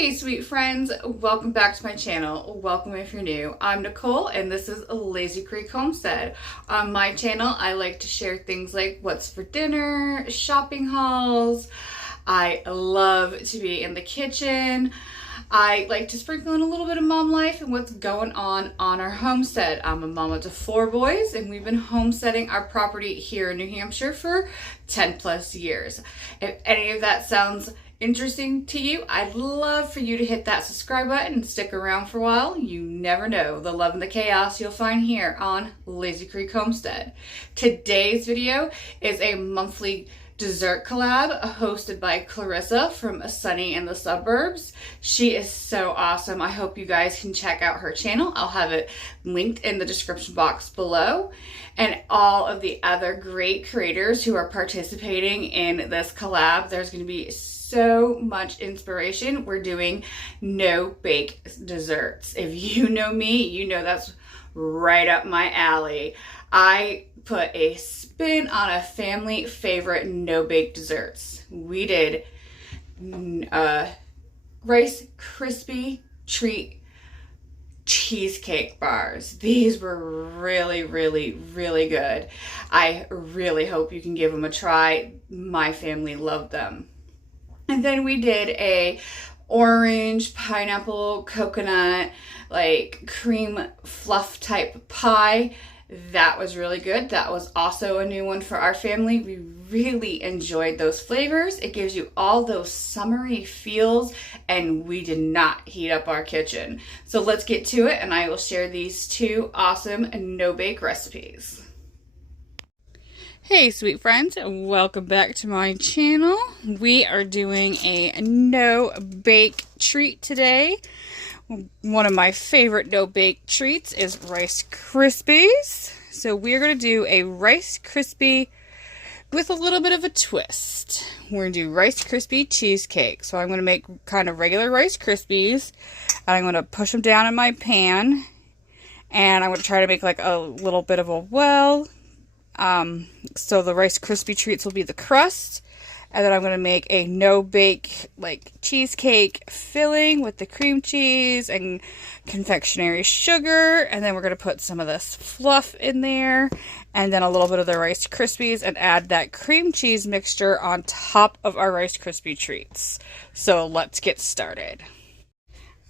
Hey sweet friends, welcome back to my channel. Welcome if you're new. I'm Nicole and this is Lazy Creek Homestead. On my channel I like to share things like what's for dinner, shopping hauls. I love to be in the kitchen. I like to sprinkle in a little bit of mom life and what's going on our homestead. I'm a mama to 4 boys and we've been homesteading our property here in New Hampshire for 10 plus years. If any of that sounds interesting to you, I'd love for you to hit that subscribe button and stick around for a while. You never know the love and the chaos you'll find here on Lazy Creek Homestead. Today's video is a monthly dessert collab hosted by Clarissa from Sunny in the Suburbs. She is so awesome. I hope you guys can check out her channel. I'll have it linked in the description box below. And all of the other great creators who are participating in this collab. There's going to be so much inspiration. We're doing no bake desserts. If you know me, you know that's right up my alley. I put a spin on a family favorite no bake desserts. We did Rice Krispie treat cheesecake bars. These were really good. I really hope you can give them a try. My family loved them. And then we did a orange, pineapple, coconut, like cream fluff type pie. That was really good. That was also a new one for our family. We really enjoyed those flavors. It gives you all those summery feels, and we did not heat up our kitchen. So let's get to it, and I will share these 2 awesome no-bake recipes. Hey sweet friends, welcome back to my channel. We are doing a no-bake treat today. One of my favorite no-bake treats is Rice Krispies. So we're going to do a Rice Krispie with a little bit of a twist. We're going to do Rice Krispie Cheesecake. So I'm going to make kind of regular Rice Krispies, and I'm going to push them down in my pan, and I'm going to try to make like a little bit of a well. So the Rice Krispie treats will be the crust, and then I'm going to make a no-bake like cheesecake filling with the cream cheese and confectionery sugar, and then we're going to put some of this fluff in there, and then a little bit of the Rice Krispies, and add that cream cheese mixture on top of our Rice Krispie treats. So let's get started.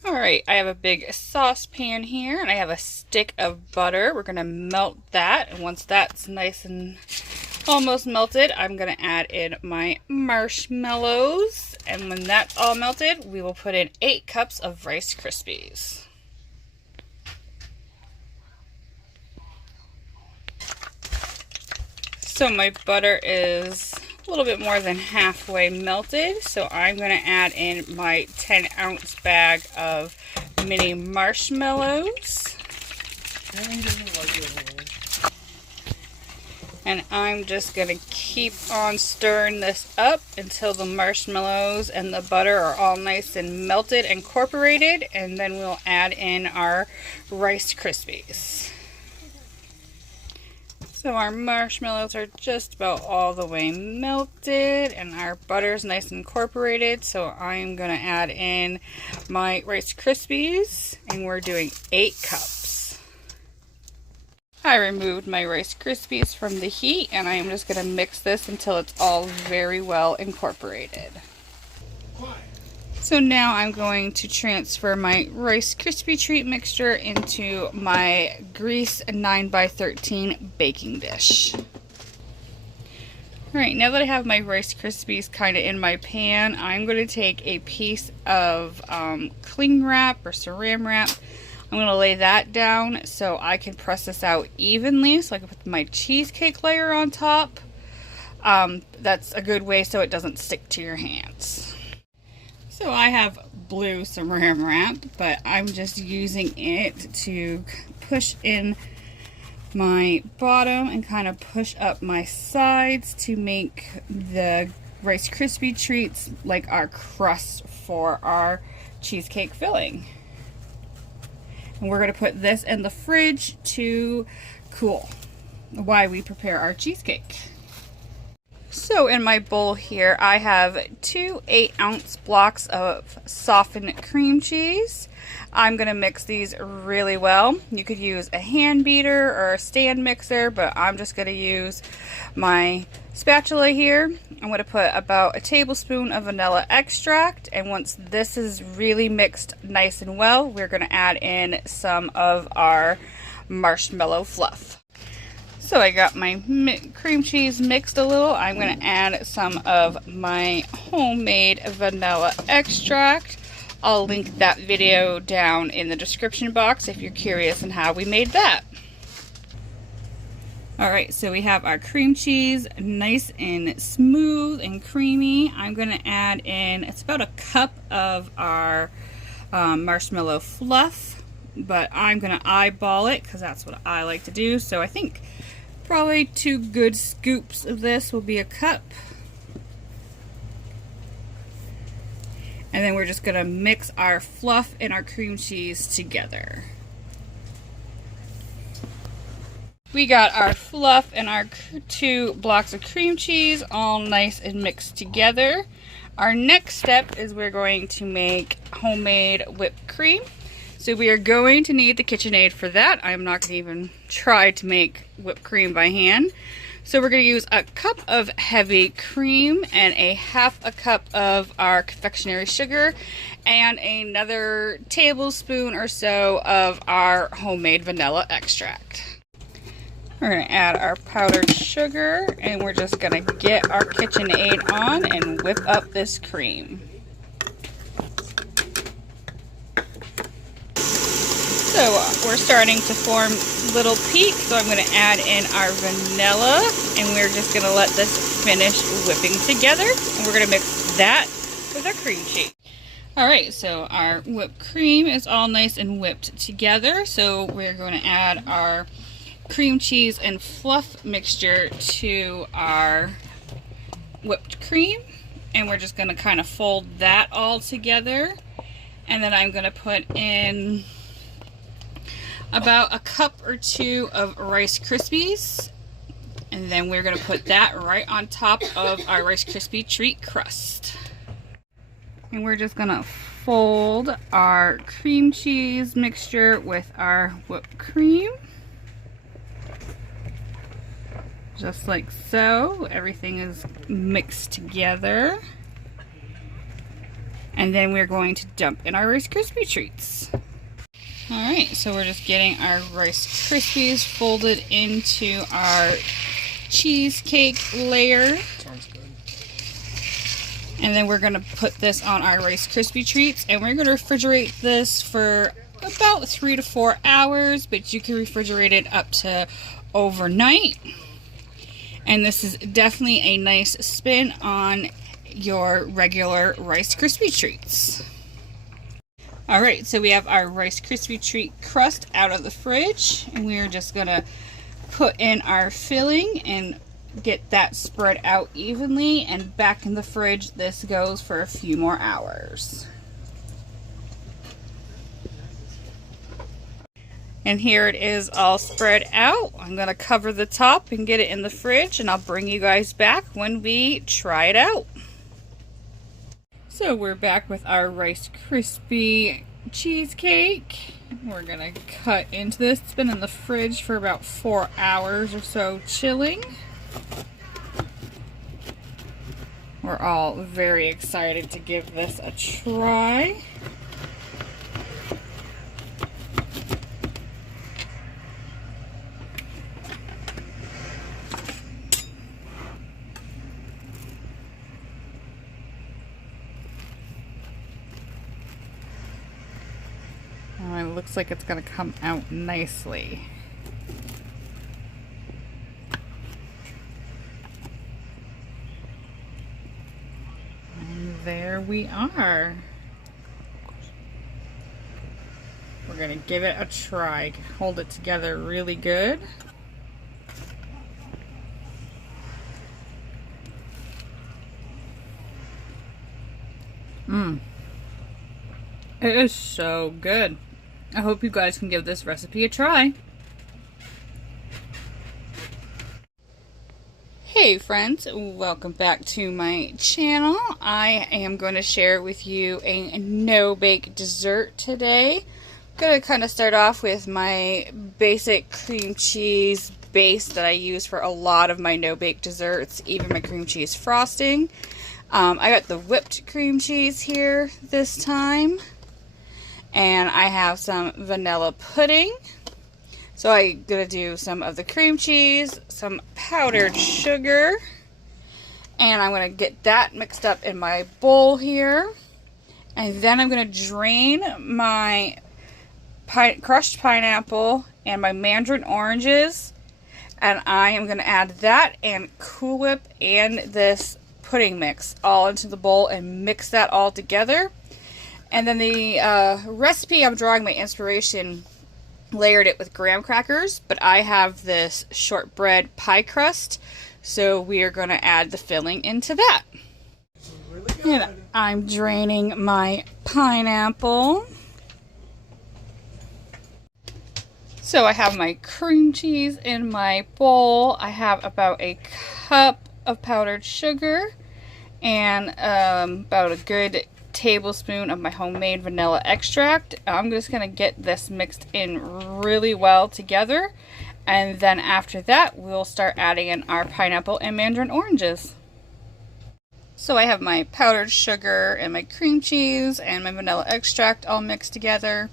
Alright, I have a big saucepan here, and I have a stick of butter. We're going to melt that, and once that's nice and almost melted, I'm going to add in my marshmallows, and when that's all melted, we will put in 8 cups of Rice Krispies. So my butter is a little bit more than halfway melted, so I'm going to add in my 10-ounce bag of mini marshmallows. And I'm just going to keep on stirring this up until the marshmallows and the butter are all nice and melted and incorporated, and then we'll add in our Rice Krispies. So our marshmallows are just about all the way melted, and our butter is nice and incorporated, so I'm going to add in my Rice Krispies, and we're doing 8 cups. I removed my Rice Krispies from the heat, and I'm just going to mix this until it's all very well incorporated. So now I'm going to transfer my Rice Krispie treat mixture into my grease 9x13 baking dish. Alright, now that I have my Rice Krispies kind of in my pan, I'm going to take a piece of cling wrap or saran wrap. I'm going to lay that down so I can press this out evenly, so I can put my cheesecake layer on top. That's a good way so it doesn't stick to your hands. So I have blue saran wrap, but I'm just using it to push in my bottom and kind of push up my sides to make the Rice Krispie treats like our crust for our cheesecake filling. And we're going to put this in the fridge to cool while we prepare our cheesecake. So in my bowl here, I have 2 8-ounce blocks of softened cream cheese. I'm going to mix these really well. You could use a hand beater or a stand mixer, but I'm just going to use my spatula here. I'm going to put about a tablespoon of vanilla extract, and once this is really mixed nice and well, we're going to add in some of our marshmallow fluff. So I got my cream cheese mixed a little. I'm going to add some of my homemade vanilla extract. I'll link that video down in the description box if you're curious on how we made that. Alright, so we have our cream cheese nice and smooth and creamy. I'm going to add in, it's about a cup of our marshmallow fluff, but I'm going to eyeball it because that's what I like to do. So I think probably 2 good scoops of this will be a cup. And then we're just going to mix our fluff and our cream cheese together. We got our fluff and our 2 blocks of cream cheese all nice and mixed together. Our next step is we're going to make homemade whipped cream. So we are going to need the KitchenAid for that. I'm not going to even try to make whipped cream by hand. So we're going to use a cup of heavy cream and a half a cup of our confectionery sugar and another tablespoon or so of our homemade vanilla extract. We're going to add our powdered sugar and we're just going to get our KitchenAid on and whip up this cream. So we're starting to form little peaks, so I'm going to add in our vanilla, and we're just going to let this finish whipping together, and we're going to mix that with our cream cheese. Alright, so our whipped cream is all nice and whipped together, so we're going to add our cream cheese and fluff mixture to our whipped cream, and we're just going to kind of fold that all together, and then I'm going to put in about a cup or 2 of Rice Krispies, and then we're going to put that right on top of our Rice Krispie treat crust. And we're just going to fold our cream cheese mixture with our whipped cream. Just like so. Everything is mixed together. And then we're going to dump in our Rice Krispie treats. Alright, so we're just getting our Rice Krispies folded into our cheesecake layer. Sounds good. And then we're going to put this on our Rice Krispie treats, and we're going to refrigerate this for about 3 to 4 hours, but you can refrigerate it up to overnight. And this is definitely a nice spin on your regular Rice Krispie treats. Alright, so we have our Rice Krispie treat crust out of the fridge, and we are just going to put in our filling and get that spread out evenly, and back in the fridge this goes for a few more hours. And here it is all spread out. I'm going to cover the top and get it in the fridge, and I'll bring you guys back when we try it out. So we're back with our Rice Krispie cheesecake. We're gonna cut into this. It's been in the fridge for about 4 hours or so chilling. We're all very excited to give this a try. It looks like it's going to come out nicely. And there we are. We're going to give it a try. Hold it together really good. It is so good. I hope you guys can give this recipe a try. Hey friends, welcome back to my channel. I am going to share with you a no-bake dessert today. I'm going to kind of start off with my basic cream cheese base that I use for a lot of my no-bake desserts, even my cream cheese frosting. I got the whipped cream cheese here this time, and I have some vanilla pudding. So I'm going to do some of the cream cheese, some powdered sugar, and I'm going to get that mixed up in my bowl here. And then I'm going to drain my crushed pineapple and my mandarin oranges, and I am going to add that and Cool Whip and this pudding mix all into the bowl and mix that all together. And then the recipe, I'm drawing my inspiration, layered it with graham crackers, but I have this shortbread pie crust, so we are going to add the filling into that. Really and I'm draining my pineapple. So I have my cream cheese in my bowl. I have about a cup of powdered sugar and about a good tablespoon of my homemade vanilla extract. I'm just going to get this mixed in really well together, and then after that we'll start adding in our pineapple and mandarin oranges. So I have my powdered sugar and my cream cheese and my vanilla extract all mixed together.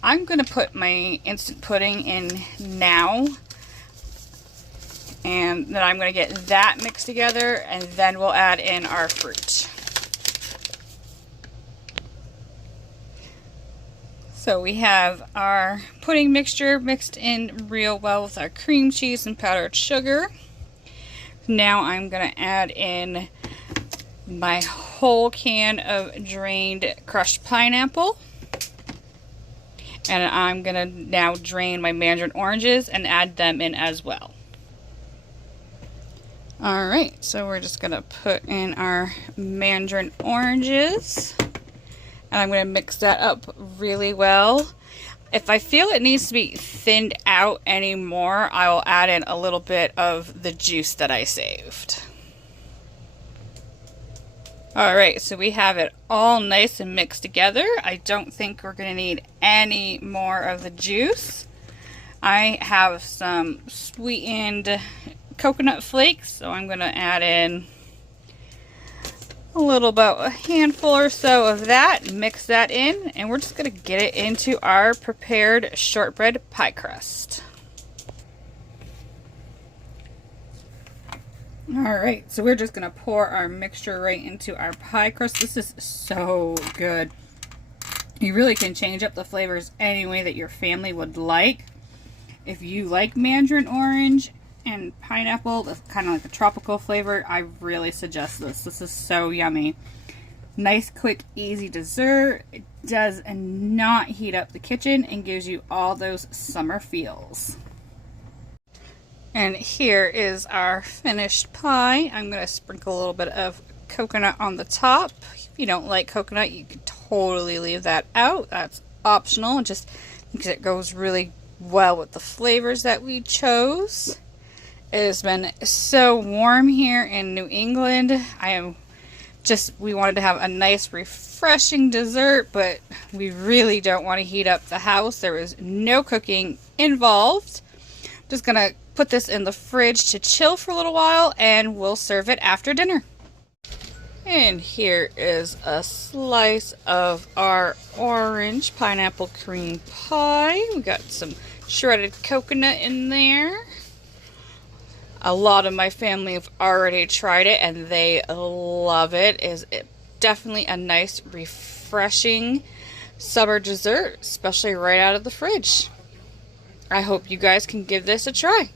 I'm going to put my instant pudding in now, and then I'm going to get that mixed together, and then we'll add in our fruit. So we have our pudding mixture mixed in real well with our cream cheese and powdered sugar. Now I'm going to add in my whole can of drained crushed pineapple. And I'm going to now drain my mandarin oranges and add them in as well. Alright, so we're just going to put in our mandarin oranges. And I'm going to mix that up really well. If I feel it needs to be thinned out anymore, I will add in a little bit of the juice that I saved. Alright, so we have it all nice and mixed together. I don't think we're going to need any more of the juice. I have some sweetened coconut flakes, so I'm going to add in about a handful or so of that, mix that in, and we're just going to get it into our prepared shortbread pie crust. Alright, so we're just going to pour our mixture right into our pie crust. This is so good. You really can change up the flavors any way that your family would like. If you like mandarin orange and pineapple, that's kind of like a tropical flavor, I really suggest this. This is so yummy. Nice, quick, easy dessert. It does not heat up the kitchen and gives you all those summer feels. And here is our finished pie. I'm going to sprinkle a little bit of coconut on the top. If you don't like coconut, you could totally leave that out. That's optional, just because it goes really well with the flavors that we chose. It has been so warm here in New England. We wanted to have a nice refreshing dessert, but we really don't want to heat up the house. There is no cooking involved. Just gonna put this in the fridge to chill for a little while, and we'll serve it after dinner. And here is a slice of our orange pineapple cream pie. We got some shredded coconut in there. A lot of my family have already tried it and they love it. It's definitely a nice, refreshing summer dessert, especially right out of the fridge. I hope you guys can give this a try.